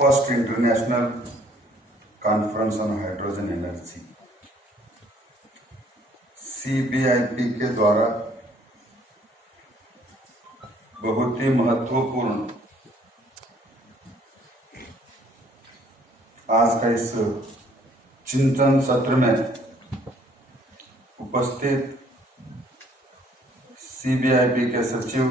First international conference on hydrogen energy CBIP के द्वारा बहुत ही महत्वपूर्ण आज का इस चिंतन सत्र में उपस्थित CBIP के सचिव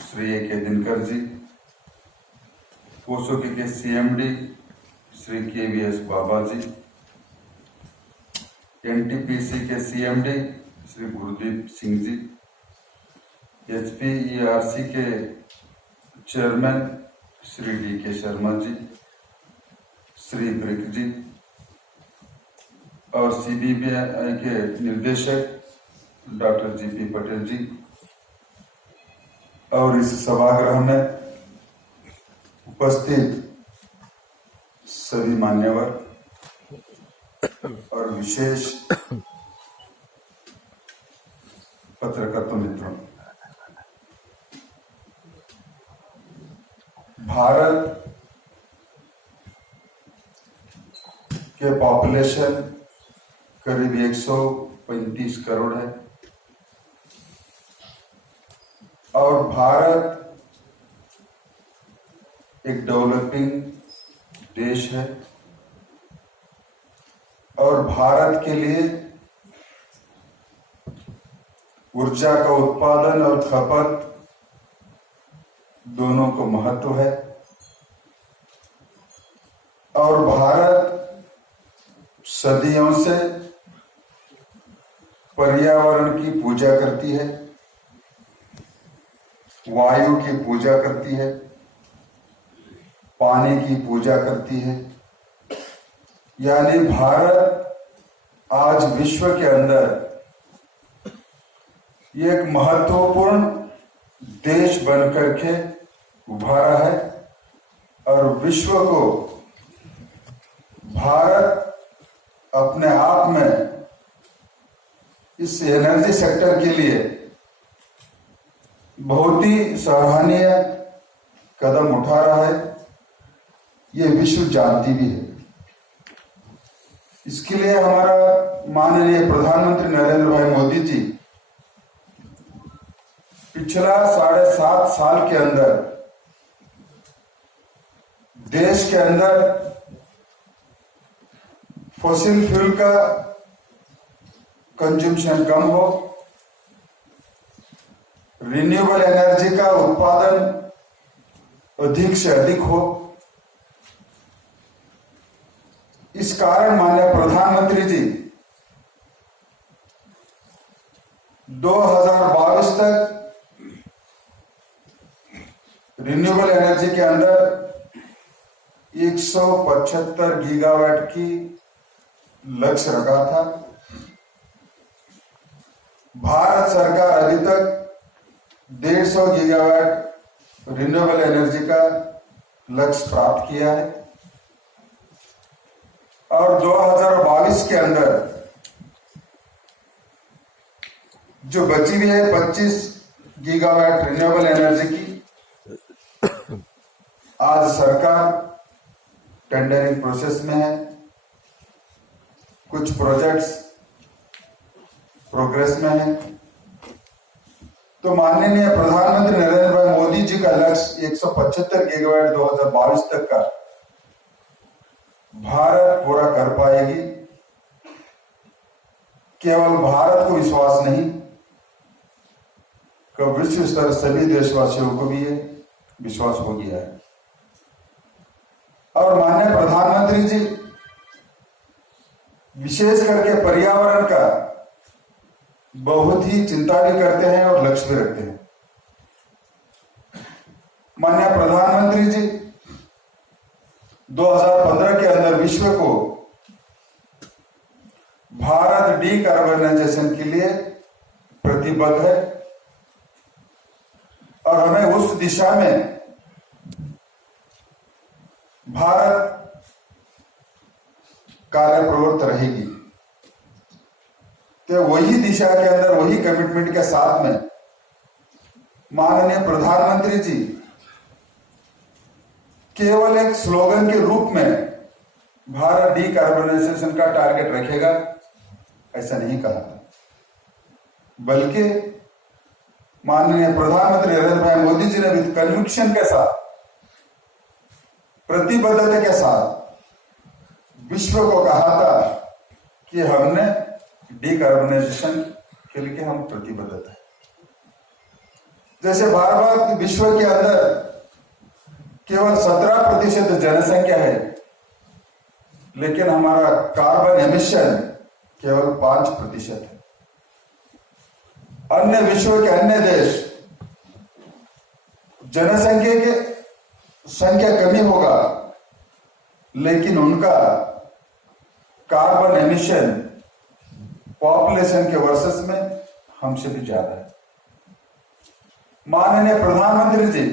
श्री A.K. दिनकर जी, पोषोकी के CMD श्री KVS बाबा जी, NTPC के CMD श्री गुरदीप सिंह जी, HPERC के chairman Shri D.K. Sharma ji, Shri brick जी और CBI के निर्देशक डॉक्टर G.P. पटेल जी और इस सभागृह में उपस्थित सभी मान्यवर और विशेष पत्रकारों मित्रों, भारत के पॉपुलेशन करीब 135 करोड़ है और भारत एक डेवलपिंग देश है और भारत के लिए ऊर्जा का उत्पादन और खपत दोनों को महत्व है और भारत सदियों से पर्यावरण की पूजा करती है, वायु की पूजा करती है, पानी की पूजा करती है। यानी भारत आज विश्व के अंदर एक महत्वपूर्ण देश बनकर के उभारा है और विश्व को भारत अपने आप में इस एनर्जी सेक्टर के लिए बहुत ही सराहनीय कदम उठा रहा है, ये विश्व जानती भी है। इसके लिए हमारा माननीय प्रधानमंत्री नरेंद्र भाई मोदी जी पिछला 7.5 साल के अंदर देश के अंदर फॉसिल फ्यूल का कंजम्पशन कम हो, रिन्यूएबल एनर्जी का उत्पादन अधिक से अधिक हो। इस कारण माननीय प्रधानमंत्री जी 2022 तक रिन्यूएबल एनर्जी के अंदर 175 गीगावाट की लक्ष्य रखा था। भारत सरकार अभी तक 150 गीगावाट रिन्यूएबल एनर्जी का लक्ष्य प्राप्त किया है और 2022 के अंदर जो बची हुई है 25 गीगावाट रिन्यूएबल एनर्जी की आज सरकार टेंडरिंग प्रोसेस में है, कुछ प्रोजेक्ट्स प्रोग्रेस में है। तो माननीय प्रधानमंत्री नरेंद्र भाई मोदी जी का लक्ष्य 175 गीगावाट 2022 तक का भारत पूरा कर पाएगी। केवल भारत को विश्वास नहीं कि विश्व स्तर सभी देशवासियों को भी ये विश्वास हो गया है और माननीय प्रधानमंत्री जी विशेष करके पर्यावरण का बहुत ही चिंता भी करते हैं और लक्ष्य भी रखते हैं। माननीय प्रधानमंत्री जी 2015 के अंदर विश्व को भारत डीकार्बनाइजेशन के लिए प्रतिबद्ध है और हमें उस दिशा में भारत कार्य प्रवृत्त रहेगी। तो वही दिशा के अंदर वही कमिटमेंट के साथ में माननीय प्रधानमंत्री जी केवल एक स्लोगन के रूप में भारत डीकार्बोनाइजेशन का टारगेट रखेगा, ऐसा नहीं कहा, बल्कि माननीय प्रधानमंत्री नरेंद्र भाई मोदी जी ने भी कन्विक्शन के साथ, प्रतिबद्धता के साथ विश्व को कहा था कि हमने डीकार्बोनाइजेशन के लिए हम प्रतिबद्ध है। जैसे भारत विश्व के अंदर केवल 17% जनसंख्या है, लेकिन हमारा कार्बन एमिशन केवल 5% है। अन्य विश्व के अन्य देश संख्या कमी होगा, लेकिन उनका कार्बन एमिशन पॉपुलेशन के वर्सेस में हमसे भी ज्यादा है। माननीय प्रधानमंत्री जी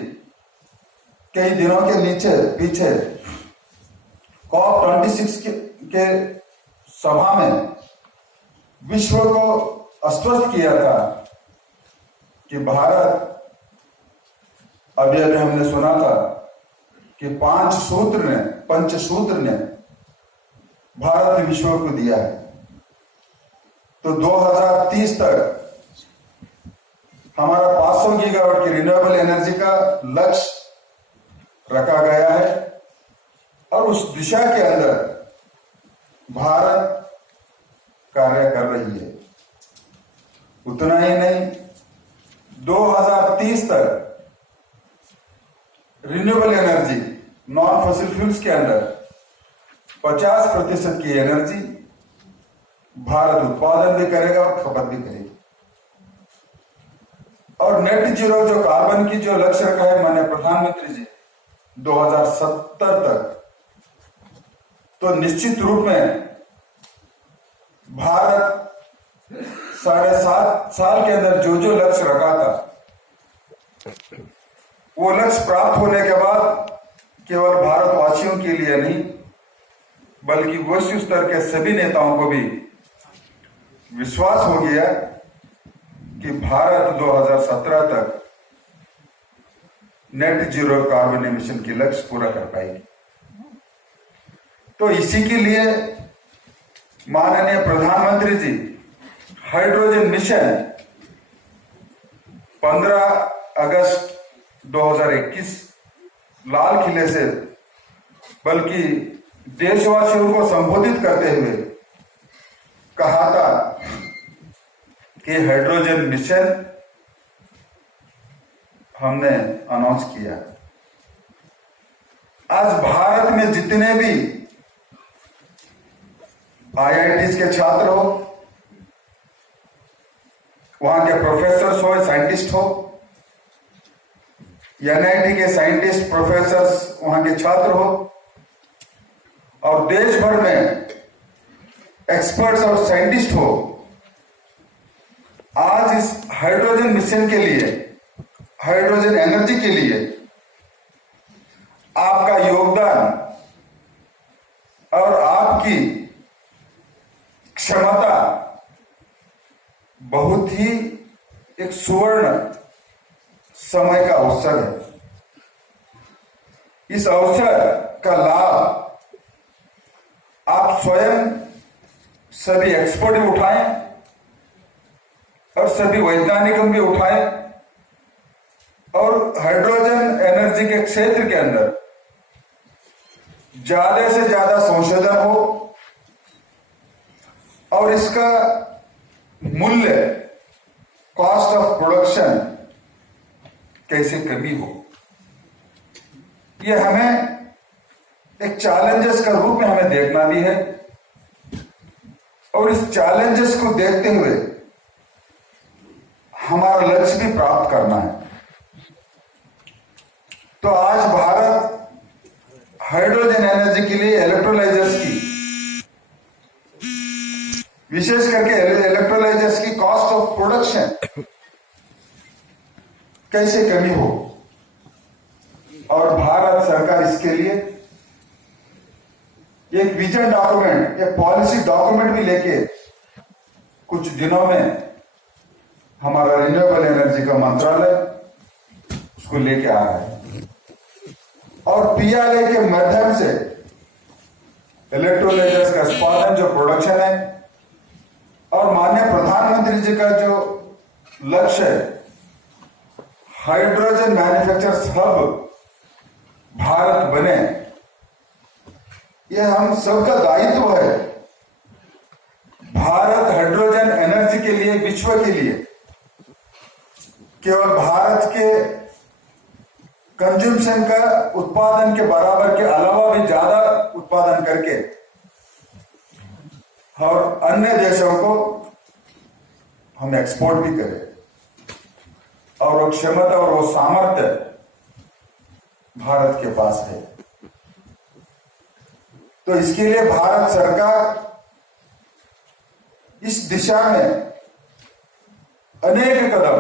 कई दिनों के पीछे COP26 के सभा में विश्व को आश्वस्त किया था कि भारत, अभी हमने सुना था कि पंचसूत्र ने भारत विश्व को दिया है। तो 2030 तक हमारा 500 गीगावाट की रिन्यूएबल एनर्जी का लक्ष्य रखा गया है और उस दिशा के अंदर भारत कार्य कर रही है। उतना ही नहीं, 2030 तक renewable energy, non fossil fuels के अंदर 50% की एनर्जी भारत उत्पादन भी करेगा और खपत भी करेगी। और नेट जीरो जो कार्बन की जो लक्ष्य रखा है माननीय प्रधानमंत्री जी 2070 तक, तो निश्चित रूप में भारत 7.5 साल के अंदर जो लक्ष्य रखा था, वो लक्ष्य प्राप्त होने के बाद केवल भारतवासियों के लिए नहीं, बल्कि वैश्विक स्तर के सभी नेताओं को भी विश्वास हो गया कि भारत 2017 तक नेट जीरो कार्बन एमिशन की लक्ष्य पूरा कर पाएगी। तो इसी के लिए माननीय प्रधानमंत्री जी हाइड्रोजन मिशन 15 अगस्त 2021 लाल किले से, बल्कि देशवासियों को संबोधित करते हुए कहा था कि हाइड्रोजन मिशन हमने अनाउंस किया। आज भारत में जितने भी IITs के छात्र हो, वहां के प्रोफेसर्स हो, साइंटिस्ट हो, NIT के साइंटिस्ट प्रोफेसर्स वहां के छात्र हो, और देश भर में एक्सपर्ट्स और साइंटिस्ट हो, आज इस हाइड्रोजन मिशन के लिए, हाइड्रोजन एनर्जी के लिए आपका योगदान और आपकी क्षमता बहुत ही एक सुवर्ण समय का अवसर है। इस अवसर का लाभ आप स्वयं सभी एक्सपर्ट भी उठाएं और सभी वैज्ञानिक भी उठाएं, और हाइड्रोजन एनर्जी के क्षेत्र के अंदर ज्यादा से ज्यादा संशोधन हो और इसका मूल्य, कॉस्ट ऑफ प्रोडक्शन कैसे कमी हो, यह हमें एक चैलेंजेस का रूप में हमें देखना भी है। और इस चैलेंजेस को देखते हुए हमारा लक्ष्य भी प्राप्त करना है। तो आज भारत हाइड्रोजन एनर्जी के लिए इलेक्ट्रोलाइजर्स की, विशेष करके इलेक्ट्रोलाइजर्स की कॉस्ट ऑफ प्रोडक्शन कैसे कमी हो, और भारत सरकार इसके लिए एक विजन डॉक्यूमेंट, एक पॉलिसी डॉक्यूमेंट भी लेके कुछ दिनों में हमारा रिन्यूएबल एनर्जी का मंत्रालय उसको लेके आ रहा है। और पीएलए के माध्यम से इलेक्ट्रोलाइजर्स का उत्पादन जो प्रोडक्शन है और माननीय प्रधानमंत्री जी का जो लक्ष्य है हाइड्रोजन मैन्युफैक्चरर्स हब भारत बने, यह हम सबका दायित्व है। भारत हाइड्रोजन एनर्जी के लिए, विश्व के लिए केवल भारत के कंजम्पशन का उत्पादन के बराबर के अलावा भी ज्यादा उत्पादन करके और अन्य देशों को हम एक्सपोर्ट भी करें और वो क्षमता और वो सामर्थ्य भारत के पास है। तो इसके लिए भारत सरकार इस दिशा में अनेक कदम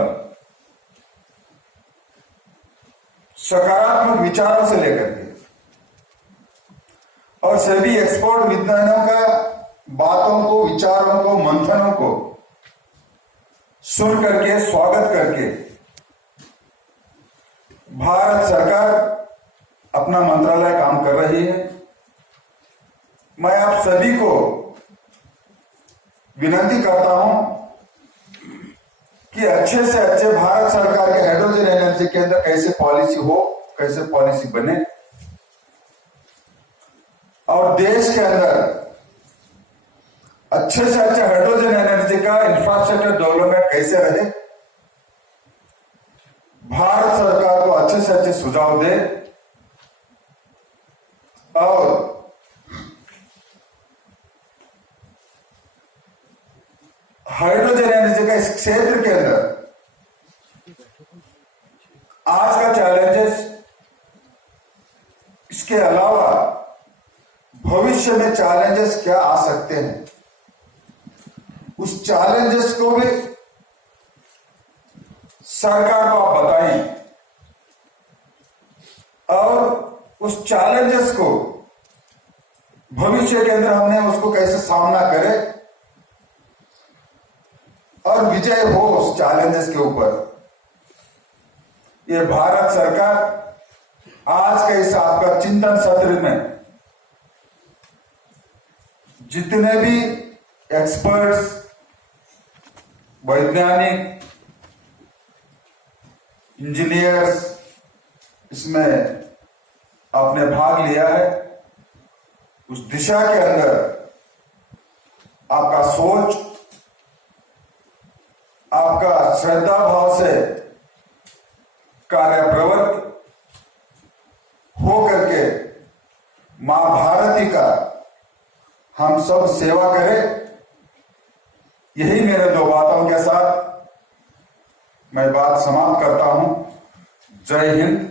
सकारात्मक विचारों से लेकर के और सभी एक्सपोर्ट विद्वानों का बातों को, विचारों को, मंथनों को सुन करके, स्वागत करके भारत सरकार अपना मंत्रालय काम कर रही है। मैं आप सभी को विनती करता हूं कि अच्छे से अच्छे भारत सरकार के हाइड्रोजन एनर्जी के अंदर कैसे पॉलिसी हो, कैसे पॉलिसी बने और देश के अंदर अच्छे से अच्छे हाइड्रोजन एनर्जी का इंफ्रास्ट्रक्चर डेवलपमेंट कैसे रहे, भारत सरकार को अच्छे से अच्छे सुझाव दे और हाइड्रोजन एनर्जी का इस क्षेत्र के अंदर आज का चैलेंजेस, इसके अलावा भविष्य में चैलेंजेस क्या आ सकते हैं, उस चैलेंजेस को भी सरकार को आप बताएं और उस चैलेंजेस को भविष्य के अंदर हमने उसको कैसे सामना करें और विजय हो उस चैलेंजेस के ऊपर। ये भारत सरकार आज के इस आपका चिंतन सत्र में जितने भी एक्सपर्ट्स, वैज्ञानिक, इंजीनियर्स इसमें आपने भाग लिया है, उस दिशा के अंदर आपका सोच, आपका श्रद्धा भाव से कार्य प्रवृत्त हो करके मां भारती का हम सब सेवा करें। यही मेरे दो बातों के साथ मैं बात समाप्त करता हूं। जय हिंद,